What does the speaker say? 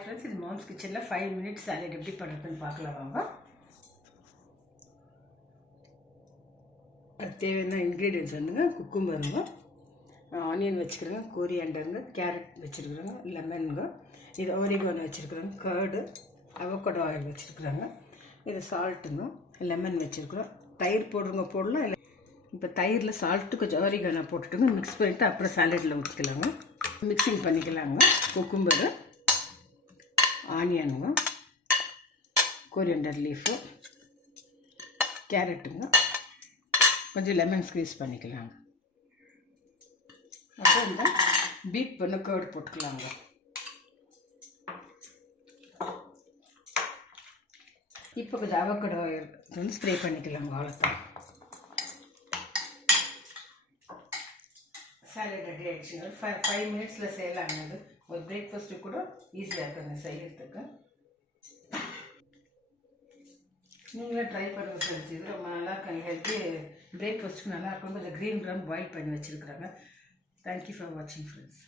Friends, இது moms கிச்சனில் 5 minutes salad எப்படி பண்ணுறதுன்னு பார்க்கலாம் வாங்க. அதுக்கு தேவையான இன்க்ரீடியன்ஸ் வந்துங்க, குக்கும்பருங்க, ஆனியன் வச்சுக்கிறேங்க, கோரியாண்டருங்க, கேரட் வச்சுருக்குறேங்க, லெமனுங்க, இது ஓரிகோன் வச்சுருக்குறேங்க, கர்டு, அவகோடோ ஆயில் வச்சுருக்குறாங்க, இது சால்ட்டுங்க, லெமன் வச்சுருக்குறோம், தயிர் போடுறவங்க போடலாம். இல்லை இப்போ தயிரில் சால்ட்டு கொஞ்சம் ஓரிகோனை போட்டுட்டுங்க மிக்ஸ் பண்ணிவிட்டு அப்புறம் சாலட்டில் ஊற்றிக்கலாங்க. மிக்சிங் பண்ணிக்கலாங்க. குக்கும்பரு, ஆனியனுங்க, கோரியண்டர் லீஃபு, கேரட்டுங்க, கொஞ்சம் லெமன் ஸ்க்வீஸ் பண்ணிக்கலாங்க. அப்புறம் இந்த பீட் பண்ண கர்டு போட்டுக்கலாங்க. இப்போ கொஞ்சம் அவகோடோ வந்து ஸ்ப்ரே பண்ணிக்கலாங்க. அவ்வளோதான், சாலட் ரெடி ஆகிடுச்சுங்க. 5 மினிட்ஸில் செய்யலாங்க. ஒரு பிரேக்ஃபாஸ்ட்டு கூட ஈஸியாக இருக்குங்க செய்கிறதுக்கு. நீங்களும் ட்ரை பண்ணுங்கள் ஃப்ரெண்ட்ஸ். இது ரொம்ப நல்லா இருக்காங்க, ஹெல்த்தி பிரேக்ஃபாஸ்ட்டுக்கு நல்லா இருக்கும். கொஞ்சம் க்ரீன் க்ரௌண்ட் பாயில் பண்ணி வச்சுருக்குறாங்க. தேங்க்யூ ஃபார் வாட்சிங் ஃப்ரெண்ட்ஸ்.